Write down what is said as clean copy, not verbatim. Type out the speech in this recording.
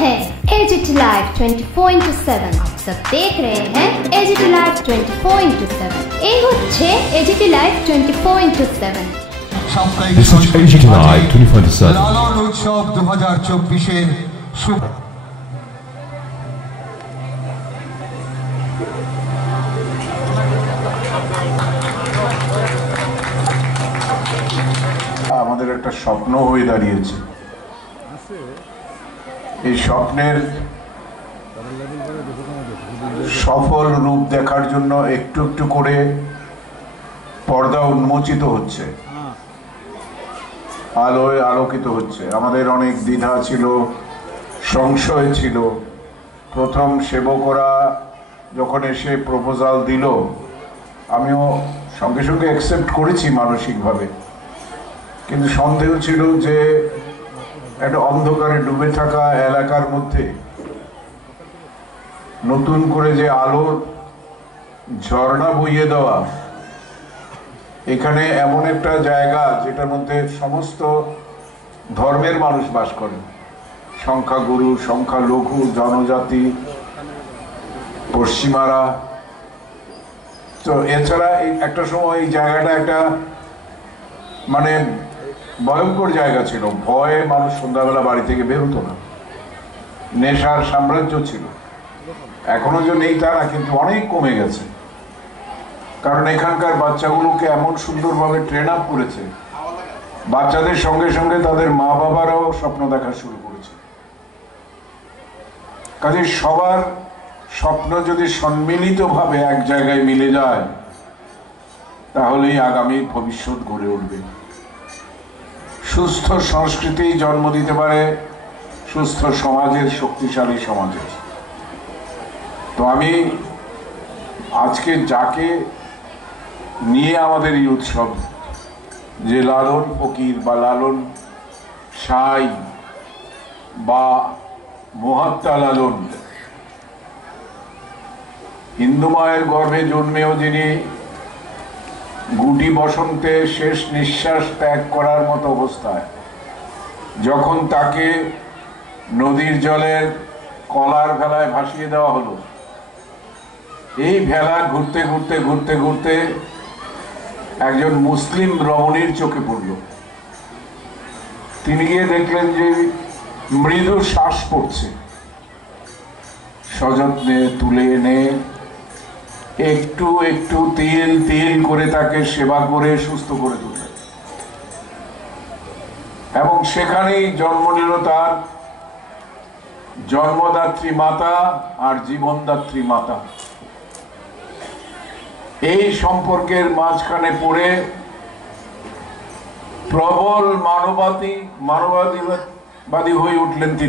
है AGT Live 24/7। आप सब देख रहे हैं AGT Live 24/7। এই হচ্ছে AGT Live 24/7। This is AGT Live 24/7। লালন উৎসব 2024-এর শুভ আমাদের একটা স্বপ্ন হয়ে দাঁড়িয়েছে। এই স্বপ্নের সফল রূপ দেখার জন্য একটু একটু করে পর্দা উন্মোচিত হচ্ছে, আলোয় আলোকিত হচ্ছে। আমাদের অনেক দ্বিধা ছিল, সংশয় ছিল। প্রথম সেবকরা যখন এসে প্রপোজাল দিল, আমিও সঙ্গে সঙ্গে অ্যাকসেপ্ট করেছি মানসিকভাবে, কিন্তু সন্দেহ ছিল যে একটা অন্ধকারে ডুবে থাকা এলাকার মধ্যে নতুন করে যে আলোর ঝর্ণা বইয়ে দেওয়া, এখানে এমন একটা জায়গা যেটার মধ্যে সমস্ত ধর্মের মানুষ বাস করে, সংখ্যাগুরু, সংখ্যালঘু, জনজাতি, পশ্চিমারা। তো এছাড়া একটা সময় এই জায়গাটা একটা মানে ভয়ঙ্কর জায়গা ছিল। ভয়ে মানুষ সন্ধ্যাবেলা বাড়ি থেকে বের হতো না, নেশার সাম্রাজ্য ছিল। এখনো যে নেই তা না, কিন্তু অনেক কমে গেছে, কারণ এখানকার বাচ্চাগুলোকে এমন সুন্দরভাবে ট্রেন আপ করেছে। বাচ্চাদের সঙ্গে সঙ্গে তাদের মা বাবারাও স্বপ্ন দেখা শুরু করেছে। কাজে সবার স্বপ্ন যদি সম্মিলিতভাবে এক জায়গায় মিলে যায়, তাহলেই আগামী ভবিষ্যৎ গড়ে উঠবে। সুস্থ সংস্কৃতি জন্ম দিতে পারে সুস্থ সমাজের, শক্তিশালী সমাজের। তো আমি আজকে যাকে নিয়ে আমাদের এই উৎসব, যে লালন ফকির বা লালন সাই বা মহাত্মা লালন, হিন্দু মায়ের গর্ভে জন্মেও যিনি গুটি বসন্তে শেষ নিঃশ্বাস ত্যাগ করার মতো অবস্থায়, যখন তাকে নদীর জলের কলার ভেলায় ভাসিয়ে দেওয়া হলো, এই ভেলা ঘুরতে ঘুরতে ঘুরতে ঘুরতে একজন মুসলিম রমণীর চোখে পড়ল। তিনি গিয়ে দেখলেন যে মৃদু শ্বাস পড়ছে। সযত্নে তুলে এনে একটু একটু তিল তিল করে তাকে সেবা করে সুস্থ করে তুললেন, এবং সেখানেই জন্ম নিল তার জন্মদাত্রী মাতা আর জীবনদাত্রী মাতা। এই সম্পর্কের মাঝখানে পড়ে প্রবল মানববাদী হয়ে উঠলেন তিনি।